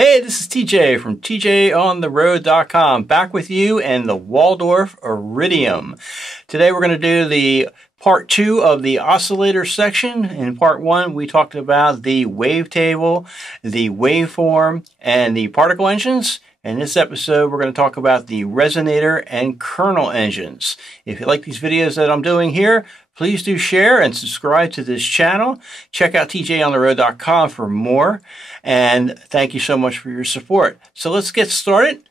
Hey, this is TJ from tjontheroad.com, back with you and the Waldorf Iridium. Today we're going to do the part 2 of the oscillator section. In part 1 we talked about the wavetable, the waveform, and the particle engines. In this episode we're going to talk about the resonator and kernel engines. If you like these videos that I'm doing here, please do share and subscribe to this channel. Check out tjontheroad.com for more. And thank you so much for your support. So let's get started.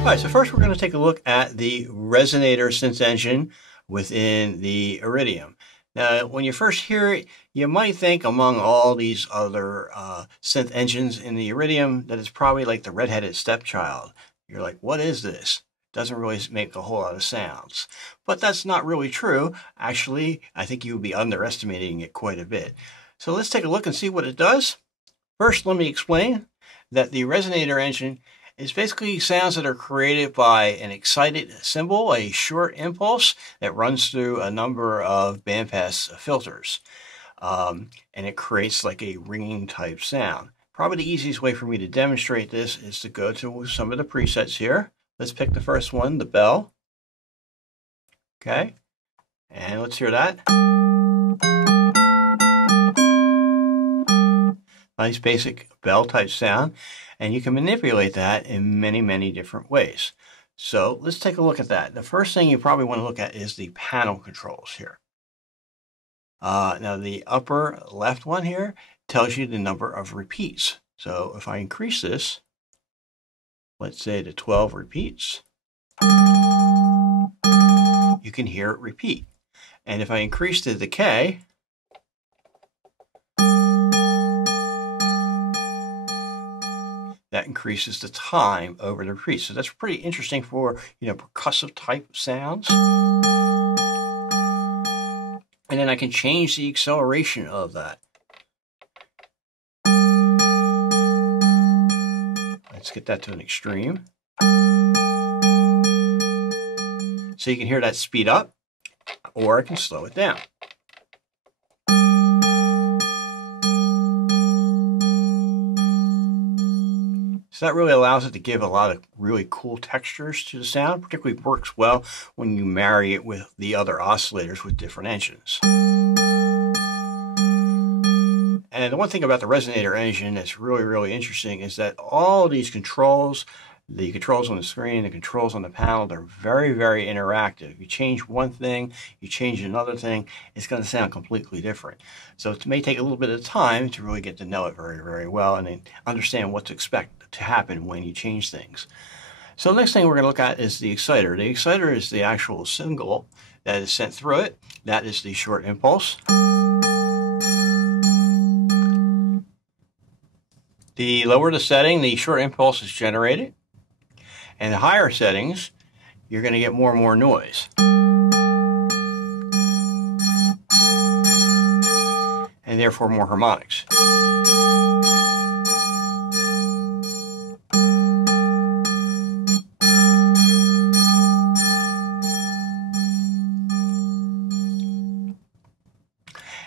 Alright, so first we're going to take a look at the resonator synth engine within the Iridium. Now, when you first hear it, you might think among all these other synth engines in the Iridium that it's probably like the redheaded stepchild. You're like, what is this? Doesn't really make a whole lot of sounds. But that's not really true. Actually, I think you would be underestimating it quite a bit. So let's take a look and see what it does. First, let me explain that the resonator engine is basically sounds that are created by an excited symbol, a short impulse that runs through a number of bandpass filters. And it creates like a ringing type sound. Probably the easiest way for me to demonstrate this is to go to some of the presets here. Let's pick the first one, the bell. Okay, and let's hear that. Nice basic bell type sound, and you can manipulate that in many different ways. So let's take a look at that. The first thing you probably want to look at is the panel controls here. Now the upper left one here tells you the number of repeats. So if I increase this, let's say to 12 repeats, you can hear it repeat. And if I increase the decay, that increases the time over the repeat. So that's pretty interesting for, percussive type sounds. And then I can change the acceleration of that. Let's get that to an extreme. So you can hear that speed up, or I can slow it down. So that really allows it to give a lot of really cool textures to the sound. Particularly works well when you marry it with the other oscillators with different engines. And the one thing about the resonator engine that's really interesting is that all these controls, the controls on the screen, the controls on the panel, they're very interactive. You change one thing, you change another thing, it's going to sound completely different. So it may take a little bit of time to really get to know it very well and then understand what to expect to happen when you change things. So the next thing we're going to look at is the exciter. The exciter is the actual signal that is sent through it. That is the short impulse. The lower the setting, the short impulse is generated. And the higher settings, you're going to get more and more noise. And therefore more harmonics.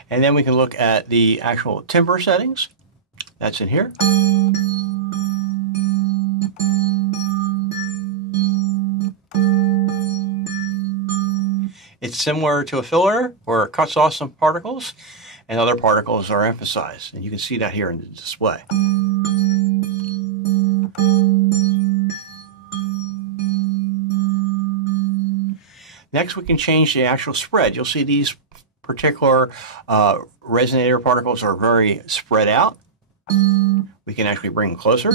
And then we can look at the actual timbre settings. That's in here. It's similar to a filler where it cuts off some particles and other particles are emphasized. And you can see that here in the display. Next, we can change the actual spread. You'll see these particular resonator particles are very spread out, we can actually bring them closer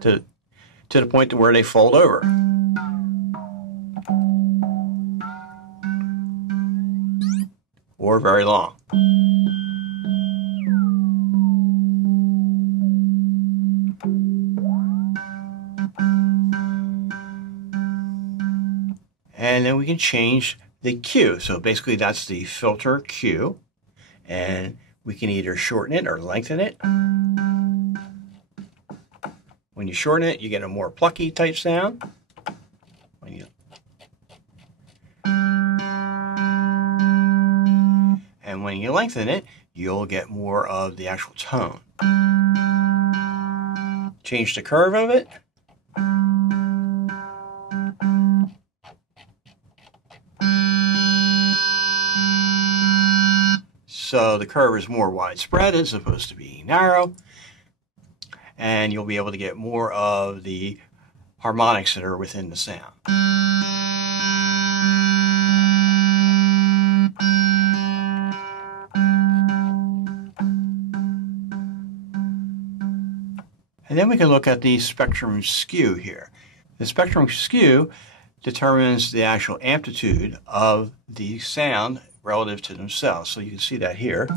to the point to where they fold over. Or very long. And then we can change the Q. So basically that's the filter Q. And we can either shorten it or lengthen it. When you shorten it, you get a more plucky type sound. And when you lengthen it, you'll get more of the actual tone. Change the curve of it. So the curve is more widespread as opposed to being narrow. And you'll be able to get more of the harmonics that are within the sound. And then we can look at the spectrum skew here. The spectrum skew determines the actual amplitude of the sound relative to themselves. So you can see that here.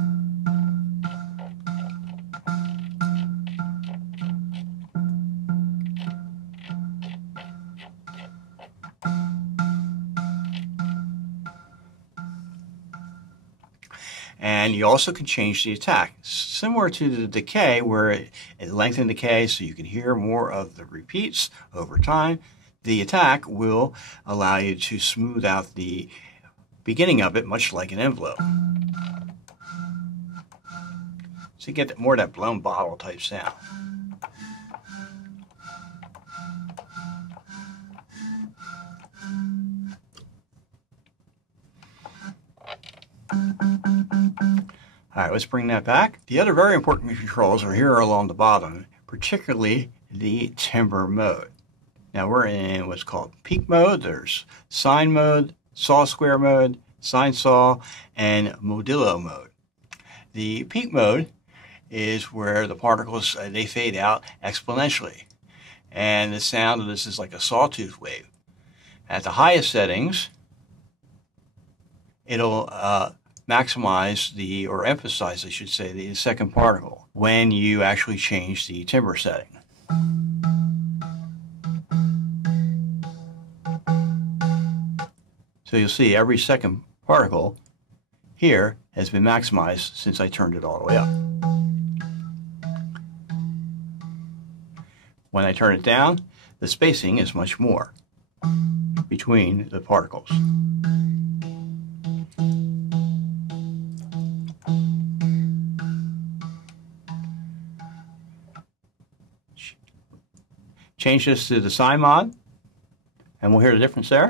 And you also can change the attack, similar to the decay, where it lengthens decay so you can hear more of the repeats over time. The attack will allow you to smooth out the beginning of it, much like an envelope. So you get more of that blown bottle type sound. All right, let's bring that back. The other very important controls are here along the bottom, particularly the timbre mode. Now we're in what's called peak mode. There's sine mode, saw square mode, sine saw, and modulo mode. The peak mode is where the particles, they fade out exponentially. And the sound of this is like a sawtooth wave. At the highest settings, it'll maximize the, or emphasize, I should say, the second particle when you actually change the timbre setting. So you'll see every second particle here has been maximized since I turned it all the way up. When I turn it down, the spacing is much more between the particles. Change this to the sine mod, and we'll hear the difference there.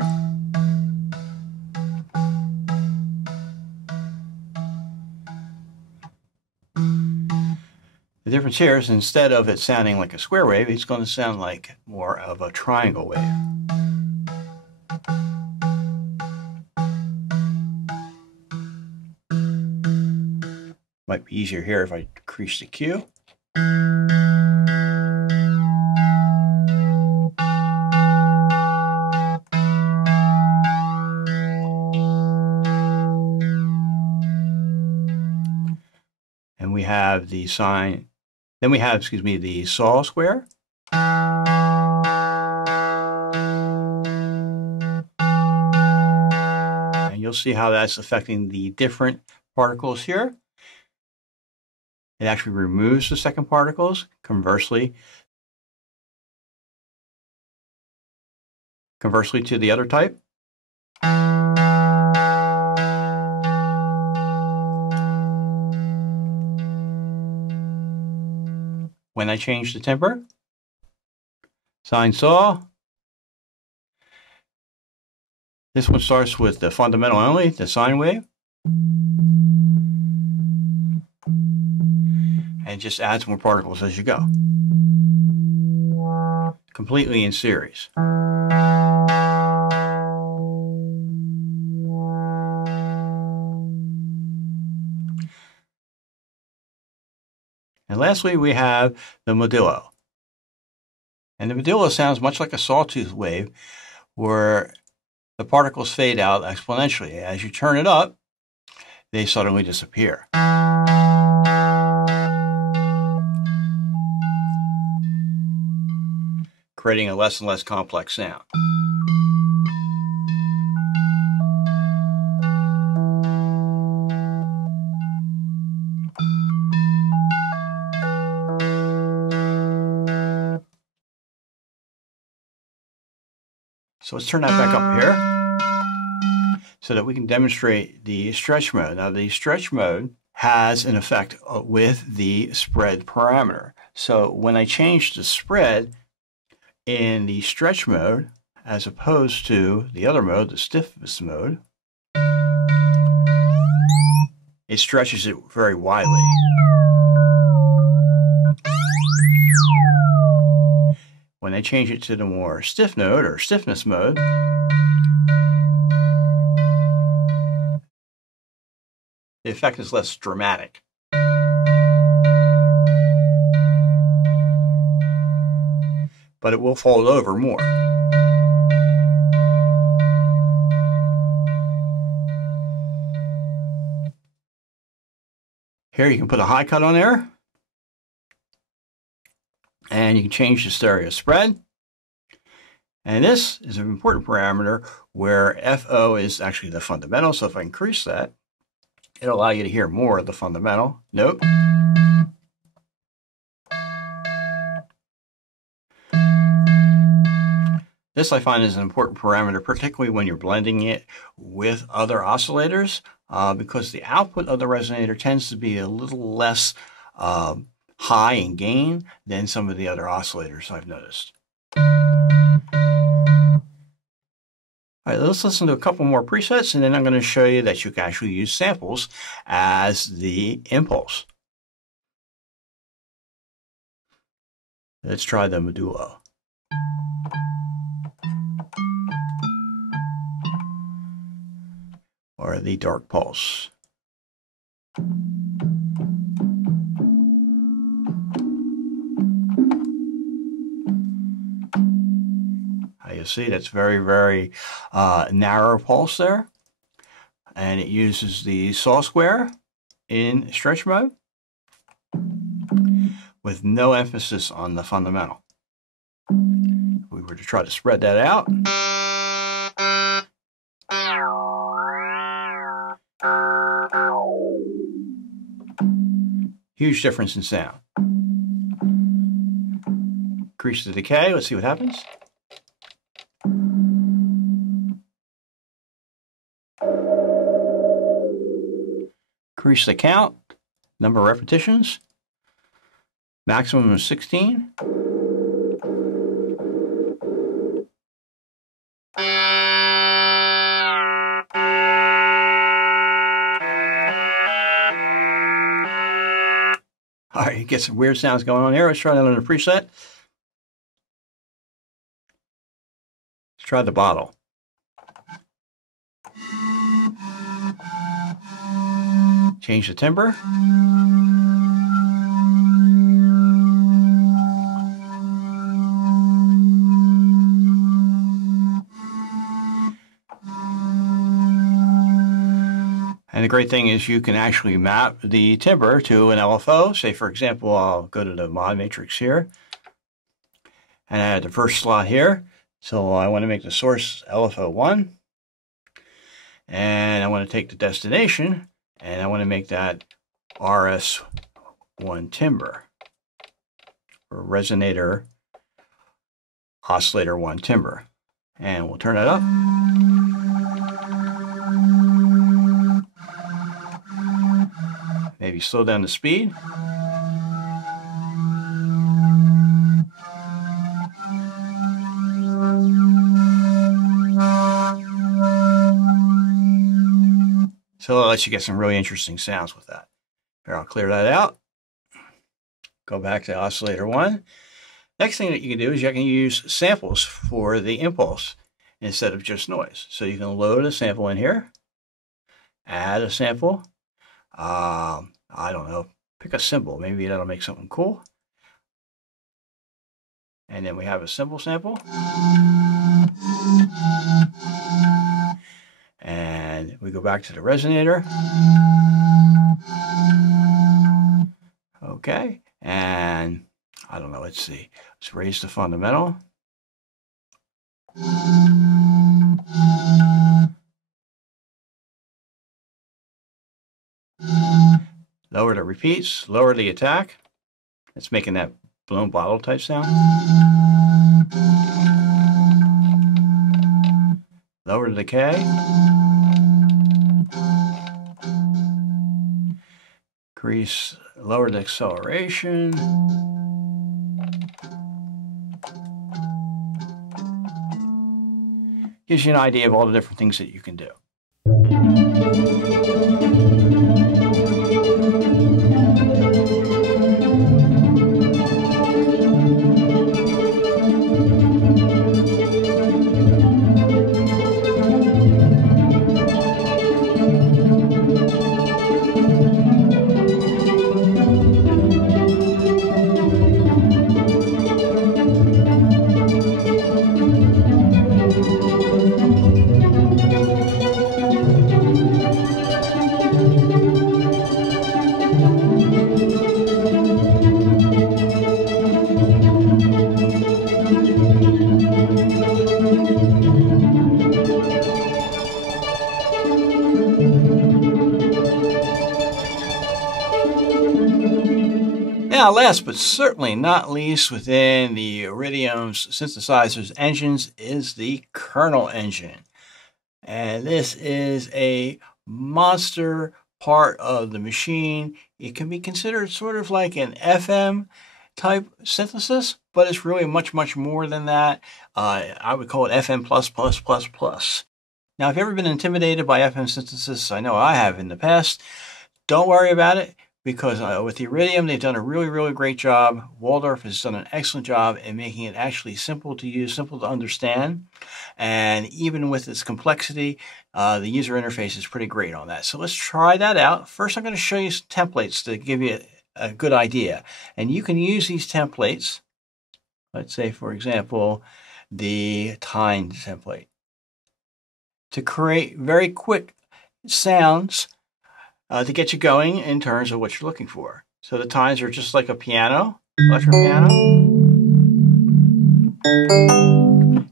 The difference here is instead of it sounding like a square wave, it's going to sound like more of a triangle wave. Might be easier here if I decrease the Q. And we have the sine, then we have, excuse me, the saw square. And you'll see how that's affecting the different particles here. It actually removes the second particles. Conversely to the other type. When I change the timbre, sine saw, this one starts with the fundamental only, the sine wave, and just adds more particles as you go, completely in series. And lastly, we have the modulo. And the modulo sounds much like a sawtooth wave, where the particles fade out exponentially. As you turn it up, they suddenly disappear. Creating a less and less complex sound. So let's turn that back up here so that we can demonstrate the stretch mode. Now the stretch mode has an effect with the spread parameter. So when I change the spread in the stretch mode, as opposed to the other mode, the stiffness mode, it stretches it very widely. When I change it to the more stiff node or stiffness mode, the effect is less dramatic. But it will fold over more. Here you can put a high cut on there. And you can change the stereo spread. And this is an important parameter where FO is actually the fundamental. So if I increase that, it'll allow you to hear more of the fundamental note. This I find is an important parameter, particularly when you're blending it with other oscillators, because the output of the resonator tends to be a little less high in gain than some of the other oscillators I've noticed. All right, let's listen to a couple more presets, and then I'm going to show you that you can actually use samples as the impulse. Let's try the modulo. Or the dark pulse. You see that's very narrow pulse there, and it uses the saw square in stretch mode with no emphasis on the fundamental. If we were to try to spread that out, huge difference in sound. Increase the decay, let's see what happens. Increase the count, number of repetitions, maximum of 16. All right, you get some weird sounds going on here. Let's try another preset. Let's try the bottle. Change the timbre. And the great thing is you can actually map the timbre to an LFO. Say, for example, I'll go to the mod matrix here. And I had the first slot here. So I want to make the source LFO 1. And I want to take the destination. And I want to make that RS1 timbre, or resonator oscillator 1 timbre. And we'll turn it up. Maybe slow down the speed. So it lets you get some really interesting sounds with that. Here, I'll clear that out. Go back to oscillator 1. Next thing that you can do is you can use samples for the impulse instead of just noise. So you can load a sample in here, add a sample. I don't know, pick a symbol. Maybe that'll make something cool. And then we have a cymbal sample. And we go back to the resonator. Okay, and I don't know, let's see. Let's raise the fundamental. Lower the repeats, lower the attack. It's making that blown bottle type sound. Lower the decay. Increase, lower the acceleration. Gives you an idea of all the different things that you can do. Now, last but certainly not least within the Iridium's synthesizers engines is the Kernel Engine. And this is a monster part of the machine. It can be considered sort of like an FM type synthesis, but it's really much, much more than that. I would call it FM++++. Now, if you've ever been intimidated by FM synthesis, I know I have in the past, don't worry about it. Because with the Iridium, they've done a really, really great job. Waldorf has done an excellent job in making it actually simple to use, simple to understand. And even with its complexity, the user interface is pretty great on that. So let's try that out. First, I'm going to show you some templates to give you a good idea. And you can use these templates. Let's say, for example, the Tine template to create very quick sounds to get you going in terms of what you're looking for. So the tines are just like a piano, electric piano.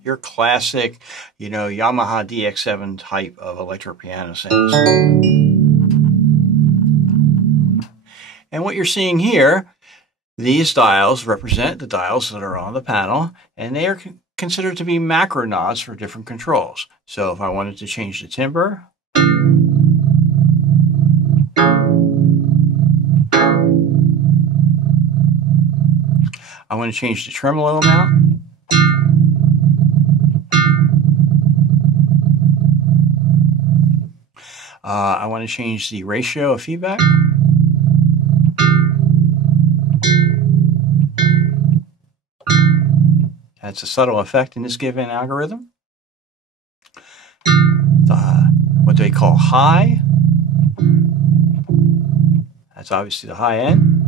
Your classic, Yamaha DX7 type of electric piano sounds. And what you're seeing here, these dials represent the dials that are on the panel, and they are considered to be macro knobs for different controls. So if I wanted to change the timbre, I want to change the tremolo amount. I want to change the ratio of feedback. That's a subtle effect in this given algorithm. What do they call high? That's obviously the high end.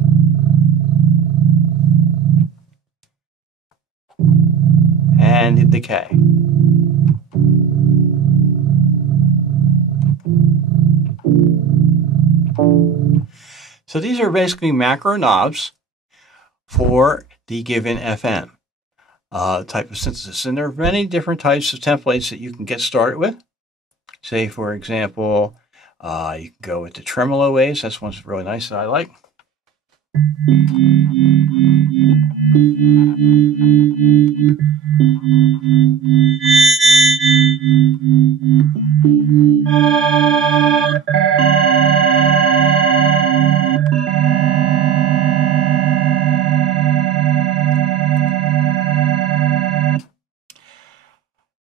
And decay. So these are basically macro knobs for the given FM type of synthesis. And there are many different types of templates that you can get started with. Say, for example, you can go with the tremolo waves. That's one's really nice that I like.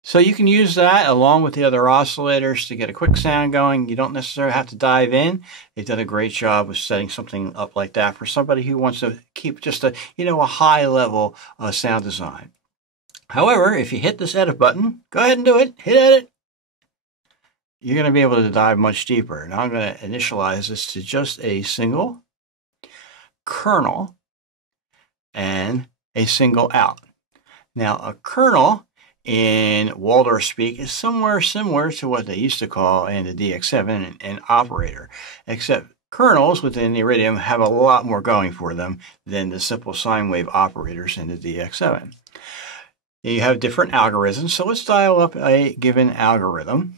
So you can use that along with the other oscillators to get a quick sound going. You don't necessarily have to dive in. They've done a great job with setting something up like that for somebody who wants to keep just a high level sound design. However, if you hit this edit button, go ahead and do it. Hit edit. You're going to be able to dive much deeper. Now I'm going to initialize this to just a single. kernel and a single out. Now, a kernel in Waldorf speak is somewhere similar to what they used to call in the DX7 an operator, except kernels within the Iridium have a lot more going for them than the simple sine wave operators in the DX7. You have different algorithms, so let's dial up a given algorithm.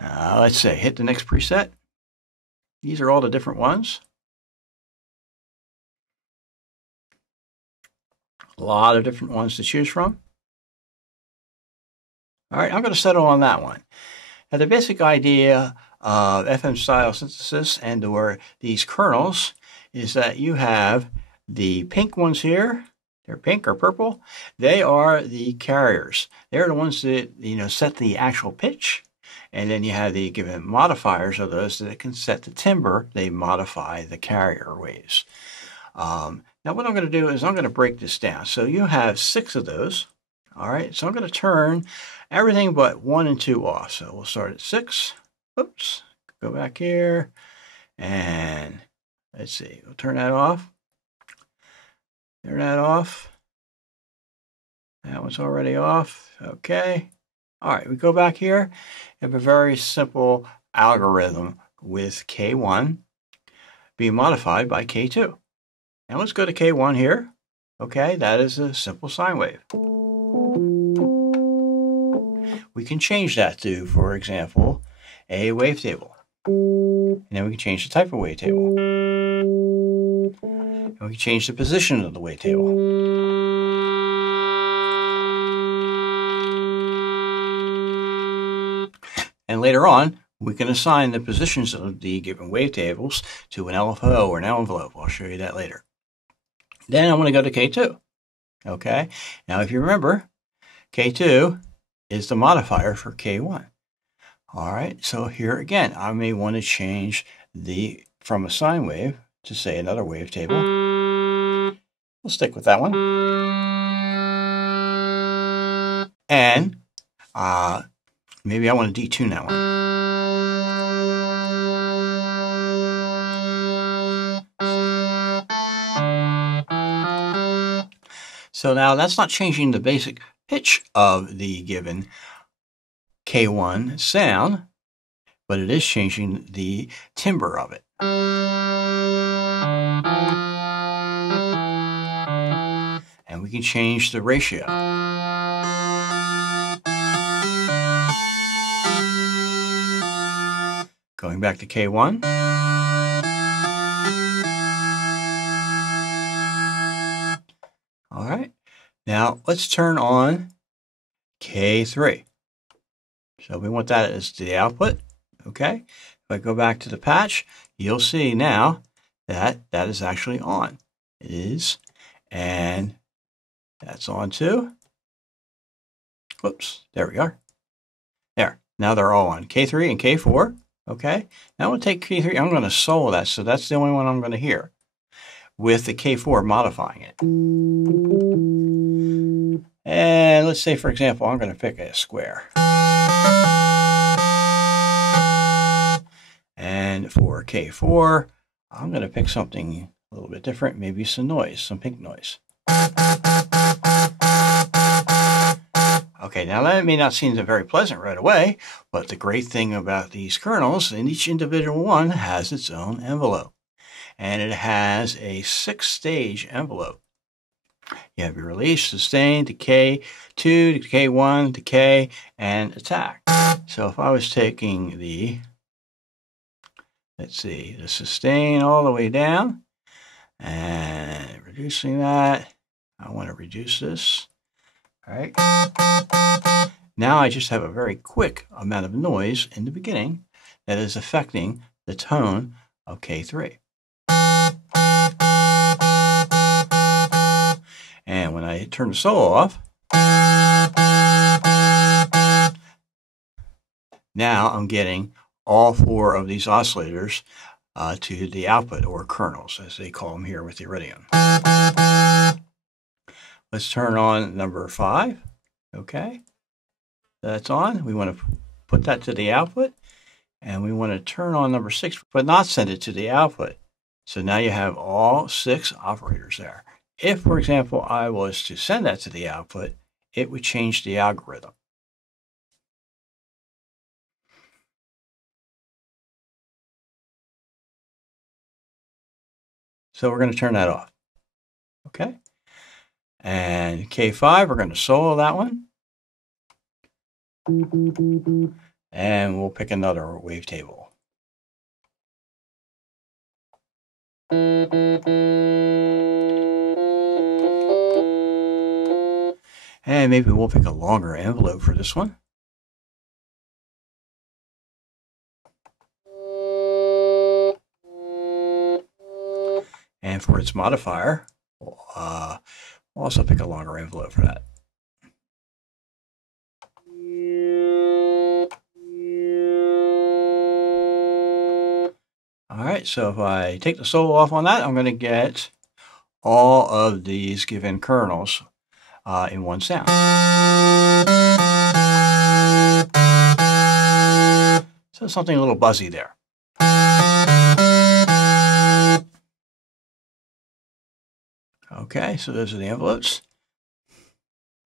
Let's say hit the next preset. These are all the different ones. A lot of different ones to choose from. All right, I'm going to settle on that one. Now, the basic idea of FM style synthesis and or these kernels is that you have the pink ones here. They're pink or purple. They are the carriers. They're the ones that set the actual pitch. And then you have the given modifiers of those that can set the timbre. They modify the carrier waves. Now what I'm going to do is I'm going to break this down. So you have 6 of those. All right, so I'm going to turn everything but 1 and 2 off. So we'll start at 6. Oops, go back here. And let's see, we'll turn that off. Turn that off. That one's already off. Okay. All right, we go back here. You have a very simple algorithm with K1 being modified by K2. Now let's go to K1 here. Okay, that is a simple sine wave. We can change that to, for example, a wavetable. And then we can change the type of wavetable. And we can change the position of the wavetable. And later on, we can assign the positions of the given wavetables to an LFO or an envelope. I'll show you that later. Then I'm going to go to K2. Okay, now if you remember, K2 is the modifier for K1. All right, so here again, I may want to change from a sine wave to say another wavetable. We'll stick with that one. And maybe I want to detune that one. So now that's not changing the basic pitch of the given K1 sound, but it is changing the timbre of it. And we can change the ratio. Going back to K1. All right, now let's turn on K3. So we want that as the output, okay? If I go back to the patch, you'll see now that that is actually on. It is, and that's on too. Whoops, there we are. There, now they're all on, K3 and K4, okay? Now I'm gonna take K3, I'm gonna solo that, so that's the only one I'm gonna hear, with the K4 modifying it. And let's say, for example, I'm going to pick a square. And for K4, I'm going to pick something a little bit different, maybe some noise, some pink noise. Okay, now that may not seem very pleasant right away, but the great thing about these kernels, and each individual one has its own envelope. And it has a 6-stage envelope. You have your release, sustain, decay, 2, decay 1, decay, and attack. So if I was taking the, let's see, the sustain all the way down, and reducing that, I want to reduce this, all right? Now I just have a very quick amount of noise in the beginning that is affecting the tone of K3. And when I turn the solo off, now I'm getting all 4 of these oscillators to the output, or kernels, as they call them here with the Iridium. Let's turn on number 5. Okay, that's on. We want to put that to the output. And we want to turn on number 6, but not send it to the output. So now you have all 6 operators there. If, for example, I was to send that to the output, it would change the algorithm. So we're going to turn that off. Okay. And K5, we're going to solo that one. And we'll pick another wavetable. And maybe we'll pick a longer envelope for this one. And for its modifier, we'll also pick a longer envelope for that. All right, so if I take the solo off on that, I'm going to get all of these given kernels in one sound. So something a little buzzy there. Okay, so those are the envelopes.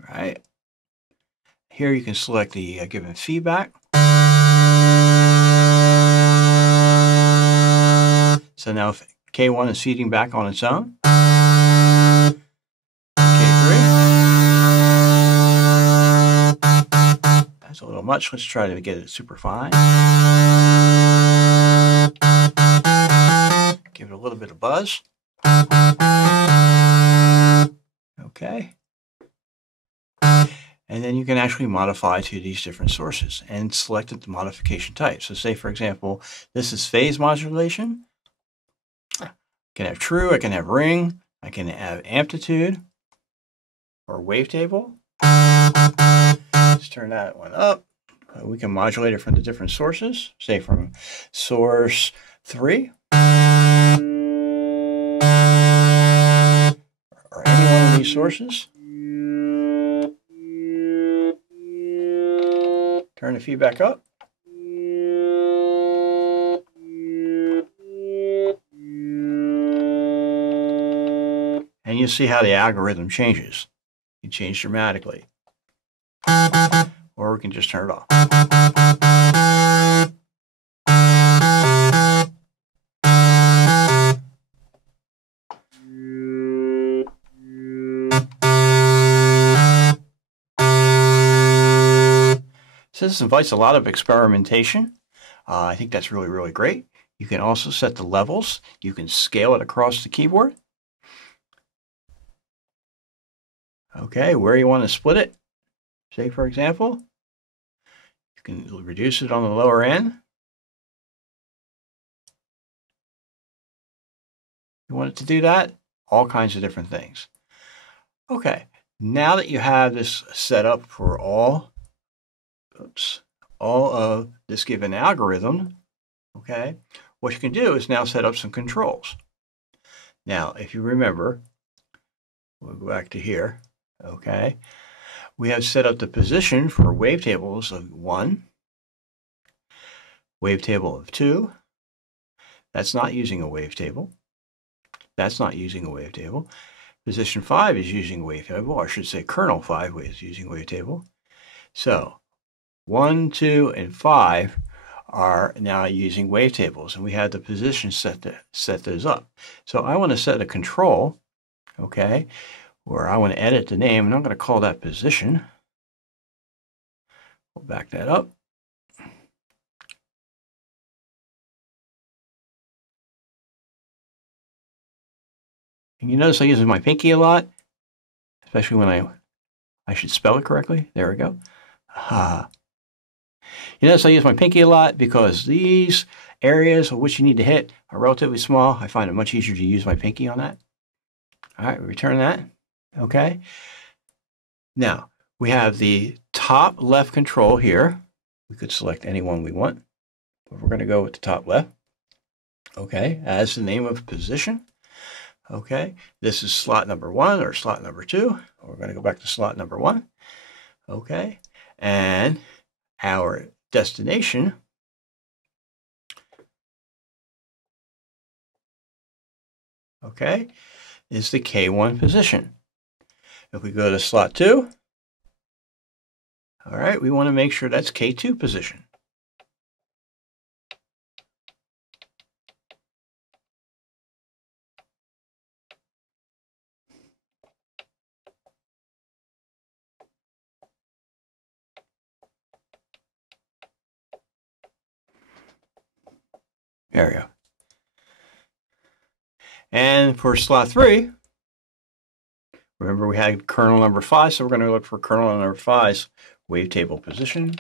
All right. Here you can select the given feedback. So now if K1 is feeding back on its own, K3, that's a little much. Let's try to get it super fine. Give it a little bit of buzz. Okay. And then you can actually modify to these different sources and select the modification type. So say, for example, this is phase modulation. I can have true, I can have ring, I can have amplitude or wavetable. Let's turn that one up. We can modulate it from the different sources, say from source 3 or any one of these sources. Turn the feedback up. And you see how the algorithm changes. It changes dramatically. Or we can just turn it off. So this invites a lot of experimentation. I think that's really, really great. You can also set the levels. You can scale it across the keyboard. Okay, where you want to split it. Say, for example, you can reduce it on the lower end. You want it to do that? All kinds of different things. Okay, now that you have this set up for all of this given algorithm, okay, what you can do is now set up some controls. Now, if you remember, we'll go back to here, okay, we have set up the position for wavetables of 1, wavetable of 2. That's not using a wavetable. That's not using a wavetable. Position 5 is using a wavetable, or I should say kernel 5 is using a wavetable. So 1, 2, and 5 are now using wavetables, and we have the position set to set those up. So I want to set a control, okay, where I want to edit the name, and I'm going to call that position. We'll back that up. And you notice I use my pinky a lot, especially when I should spell it correctly. There we go. You notice I use my pinky a lot because these areas of which you need to hit are relatively small. I find it much easier to use my pinky on that. All right, return that. Okay. Now, we have the top left control here. We could select any one we want, but we're going to go with the top left. Okay, as the name of position. Okay, this is slot number 1 or slot number 2. We're going to go back to slot number 1. Okay, and our destination okay, is the K1 position. If we go to slot 2, all right, we want to make sure that's K2 position. There we go. And for slot 3, remember we had kernel number 5, so we're going to look for kernel number 5's wavetable position.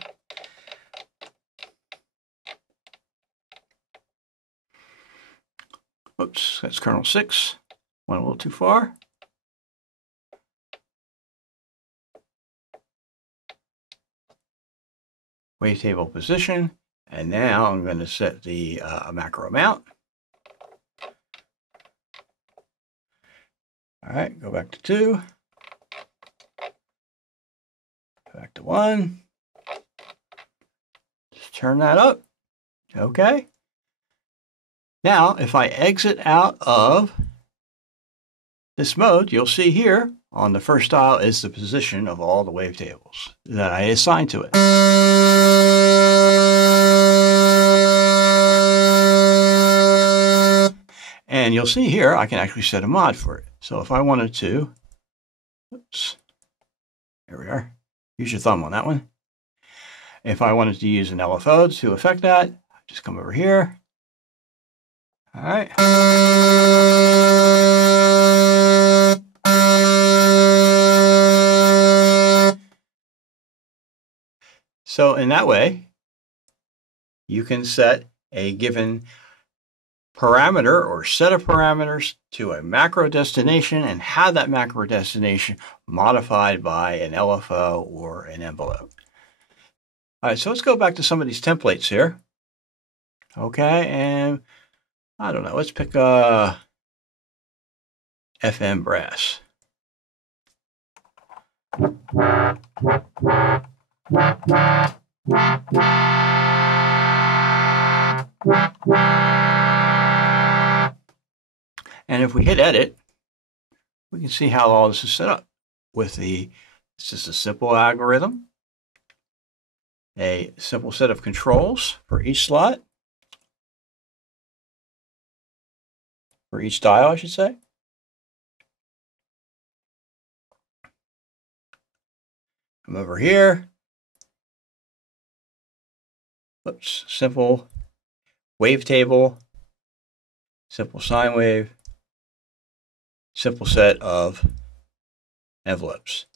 Oops, that's kernel 6. Went a little too far. Wavetable position. And now I'm going to set the macro amount. All right, go back to 2. Go back to 1. Just turn that up. Okay. Now, if I exit out of this mode, you'll see here on the first dial is the position of all the wavetables that I assigned to it. And you'll see here, I can actually set a mod for it. So if I wanted to, oops, here we are. Use your thumb on that one. If I wanted to use an LFO to affect that, just come over here. All right. So in that way, you can set a given parameter or set of parameters to a macro destination and have that macro destination modified by an LFO or an envelope. All right, so let's go back to some of these templates here. Okay, and I don't know, let's pick FM brass. And if we hit edit, we can see how all this is set up with it's just a simple algorithm, a simple set of controls for each slot, for each dial, I should say. Come over here. Oops, simple wavetable, simple sine wave, simple set of envelopes.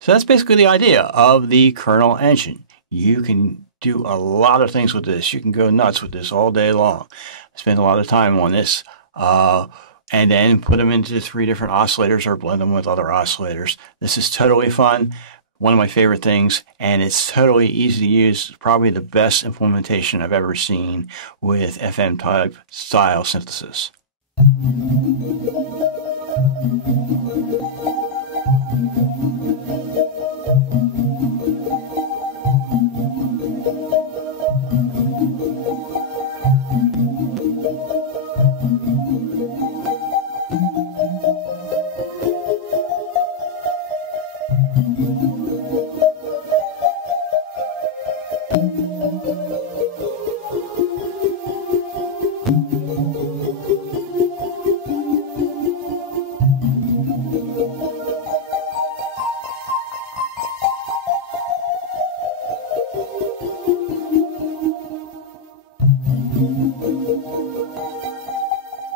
So that's basically the idea of the Kernel Engine. You can do a lot of things with this. You can go nuts with this all day long. I spend a lot of time on this. And then put them into 3 different oscillators or blend them with other oscillators. This is totally fun. One of my favorite things, and it's totally easy to use. Probably the best implementation I've ever seen with FM type style synthesis.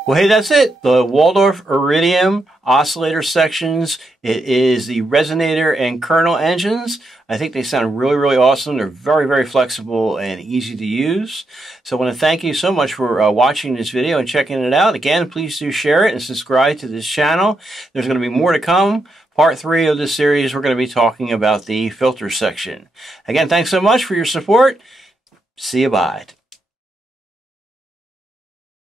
Well, hey, that's it. The Waldorf Iridium oscillator sections. It is the Resonator and Kernel engines. I think they sound really, really awesome. They're very, very flexible and easy to use. So I want to thank you so much for watching this video and checking it out. Again, please do share it and subscribe to this channel. There's going to be more to come. Part 3 of this series, we're going to be talking about the filter section. Again, thanks so much for your support. See you, bye.